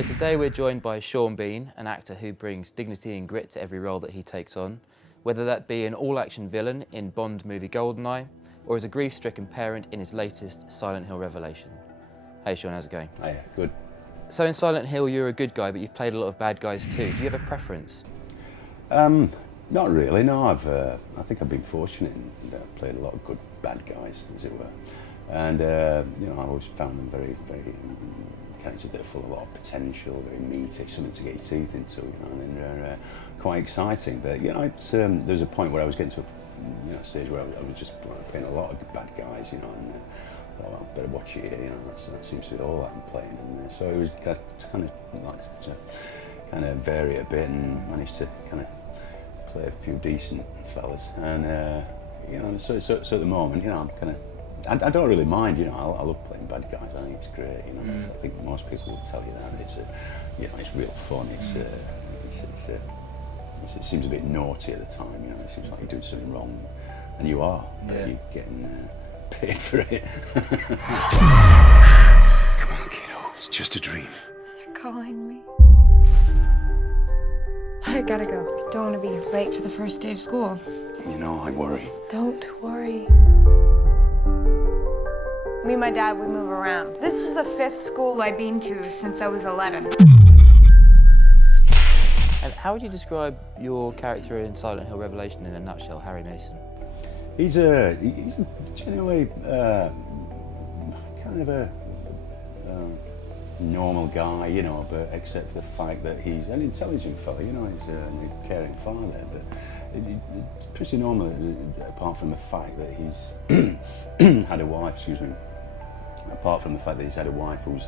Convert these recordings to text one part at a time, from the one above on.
So today we're joined by Sean Bean, an actor who brings dignity and grit to every role that he takes on, whether that be an all-action villain in Bond movie GoldenEye, or as a grief-stricken parent in his latest Silent Hill revelation. Hey Sean, how's it going? Hiya, good. So in Silent Hill you're a good guy, but you've played a lot of bad guys too. Do you have a preference? Not really, no. I think I've been fortunate in that I've played a lot of good bad guys, as it were. And, you know, I've always found them very, very characters that are full of a lot of potential, very meaty, something to get your teeth into, you know, and they're quite exciting. But, you know, there was a point where I was getting to a stage where I was just playing a lot of bad guys, you know, and I thought, well, I better watch it here, you know, that seems to be all that I'm playing. And so it was kind of like to kind of vary a bit and managed to kind of play a few decent fellas. And, you know, so at the moment, you know, I'm kind of, I don't really mind, you know, I love playing bad guys. I think it's great, you know. I think most people will tell you that. It's, you know, it's real fun. It seems a bit naughty at the time, you know. It seems like you're doing something wrong, and you are, but you're getting paid for it. Come on, kiddo, it's just a dream. You're calling me. I gotta go. Don't want to be late for the first day of school. You know, I worry. Don't worry. Me and my dad, we move around. This is the 5th school I've been to since I was 11. And how would you describe your character in Silent Hill Revelation in a nutshell, Harry Mason? He's genuinely kind of a normal guy, you know, but except for the fact that he's an intelligent fella, you know, he's a caring father, but it's pretty normal apart from the fact that he's had a wife, apart from the fact that he's had a wife who's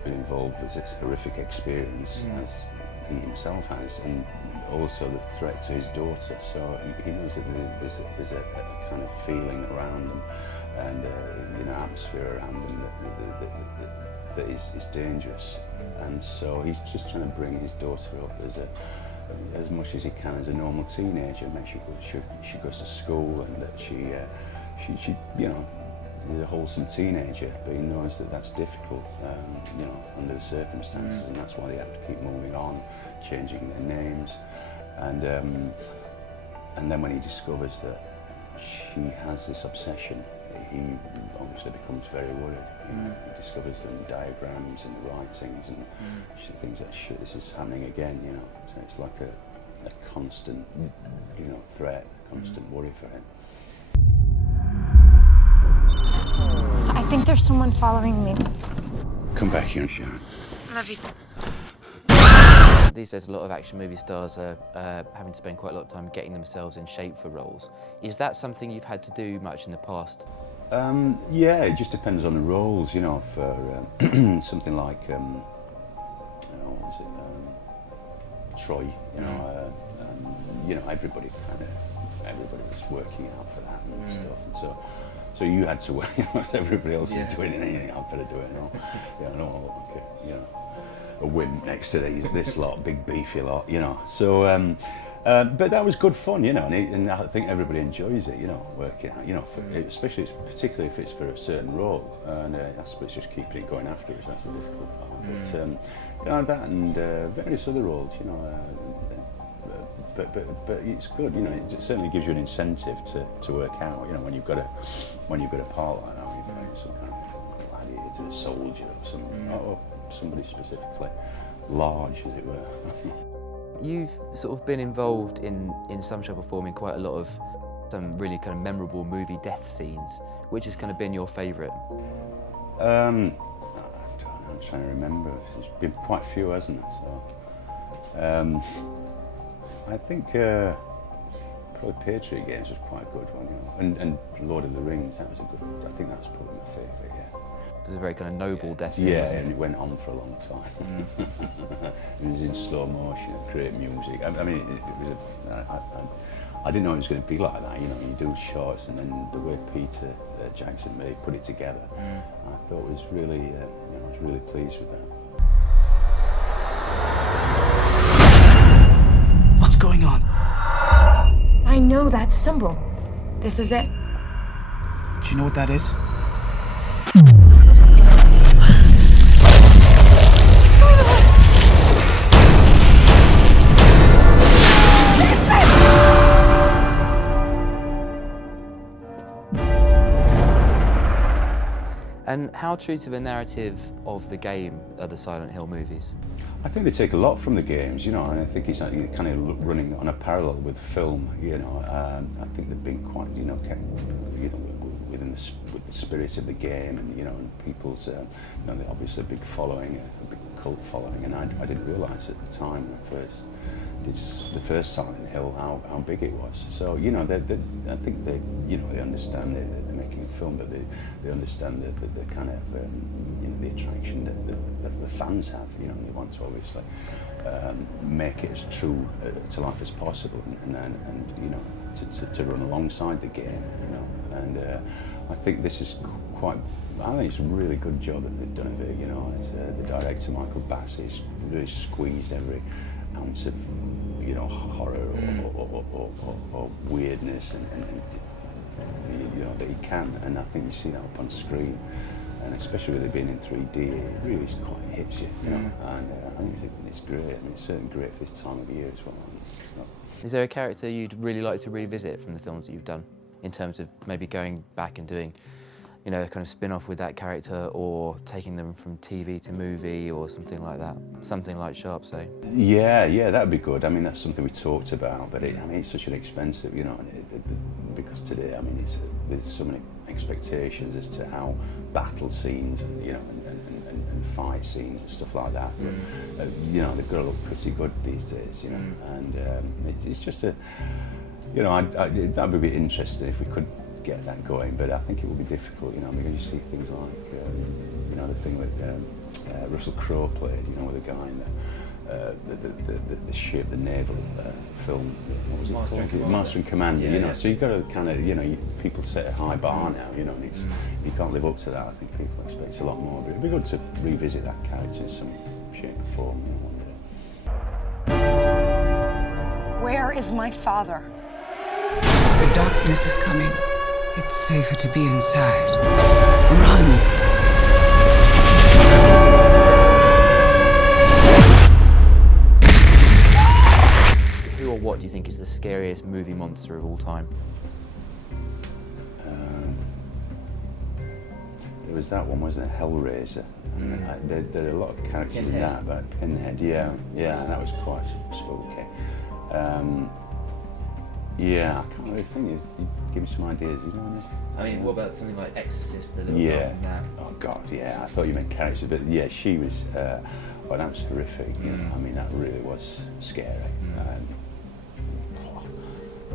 been involved with this horrific experience, as he himself has, and also the threat to his daughter. So he knows that there's a kind of feeling around them and you know, atmosphere around them that is dangerous. And so he's just trying to bring his daughter up as much as he can as a normal teenager. Make sure she goes to school and that she you know, is a wholesome teenager, but he knows that that's difficult, you know, under the circumstances, and that's why they have to keep moving on, changing their names, and then when he discovers that she has this obsession, he obviously becomes very worried. You know, he discovers the diagrams and the writings, and she thinks that shit, this is happening again. You know, so it's like a constant, you know, threat, a constant worry for him. I think there's someone following me. Come back here, Sharon. Love you. These days a lot of action movie stars are having to spend quite a lot of time getting themselves in shape for roles. Is that something you've had to do much in the past? Yeah, it just depends on the roles, you know. For something like, what was it, Troy, you know, everybody was working out for that and stuff, and so you had to work. Everybody else is doing anything. I better do it now. Yeah, I don't want to look like a, you know, a wimp next to this lot, big beefy lot, you know. So, but that was good fun, you know, and I think everybody enjoys it, you know, working out, you know, particularly if it's for a certain role, and I suppose just keeping it going afterwards, that's the difficult part. But you know, that and various other roles, you know. But it's good, you know. It certainly gives you an incentive to work out, you know, when you've got a part like that, when you're playing some kind of gladiator, a soldier, or somebody specifically large, as it were. You've sort of been involved in some shape or form in quite a lot of some really kind of memorable movie death scenes. Which has kind of been your favourite? I'm trying to remember. There's been quite a few, hasn't it? So, I think probably Patriot Games was quite a good one, you know, and Lord of the Rings, that was a good one. I think that was probably my favourite, yeah. It was a very kind of noble death scene. Yeah, and it went on for a long time. It was in slow motion, great music. I mean, it was I didn't know it was going to be like that, you know. You do shots, and then the way Peter Jackson put it together, I thought it was really, you know, I was really pleased with that. What's going on? I know that symbol. This is it. Do you know what that is? And how true to the narrative of the game are the Silent Hill movies? I think they take a lot from the games, you know, and I think it's kind of running on a parallel with film, you know. I think they've been quite, you know, kept, you know, with the spirit of the game, and you know, and people's, you know, they're obviously a big following, a big cult following, and I didn't realise at the time when I first did the first Silent Hill how big it was. So you know, I think they, you know, they understand they're making a film, but they understand the kind of you know, the attraction that the fans have, you know, and they want to obviously make it as true to life as possible, and you know, to run alongside the game, you know. And I think this is I think it's a really good job that they've done of it, you know. The director, Michael Bass, has really squeezed every ounce of, you know, horror or weirdness and you know, that he can, and I think you see that up on screen, and especially with it being in 3D, it really quite hits you, you know. And I think it's great. I mean, it's certainly great for this time of year as well. Is there a character you'd really like to revisit from the films that you've done, in terms of maybe going back and doing, you know, a kind of spin-off with that character, or taking them from TV to movie or something like that? Something like Sharp, say. Yeah, that'd be good. I mean, that's something we talked about, but I mean, it's such an expensive, you know, because today, I mean, there's so many expectations as to how battle scenes, and, you know, and fight scenes and stuff like that. You know, they've got to look pretty good these days, you know, and it's just a, you know, that would be interesting if we could get that going, but I think it will be difficult, you know, because you see things like, you know, the thing that Russell Crowe played, you know, with a guy in the ship, the naval film, what was it called? Master and Commander, you know, so you've got to kind of, you know, people set a high bar now, you know, and it's, if you can't live up to that, I think people expect a lot more, but it'd be good to revisit that character in some shape or form, you know, one day. Where is my father? The darkness is coming. It's safer to be inside. Run! Who or what do you think is the scariest movie monster of all time? There was that one, wasn't it? Hellraiser. There are a lot of characters in that, but Pinhead, yeah, and that was quite spooky. Yeah, I can't really think. You give me some ideas, you know. I mean, what about something like Exorcist? The little Yeah. girl from that? Oh God, yeah. I thought you meant characters, but yeah, she was. Well, that was horrific. You know? I mean, that really was scary. I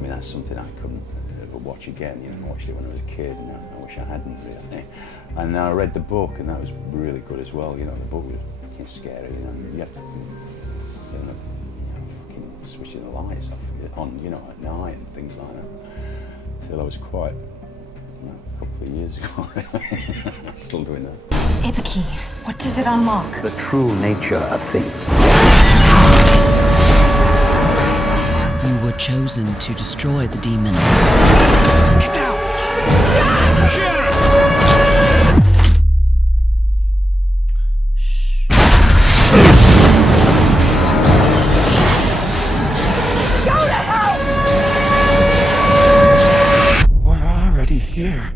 mean, that's something I couldn't ever watch again. You know, I watched it when I was a kid, and I wish I hadn't really. And then I read the book, and that was really good as well. You know, the book was fucking scary. You know, you have to switching the lights off on, you know, at night and things like that. Till I was quite, you know, a couple of years ago. Still doing that. It's a key. What does it unlock? The true nature of things. You were chosen to destroy the demon. Get down! We're already here.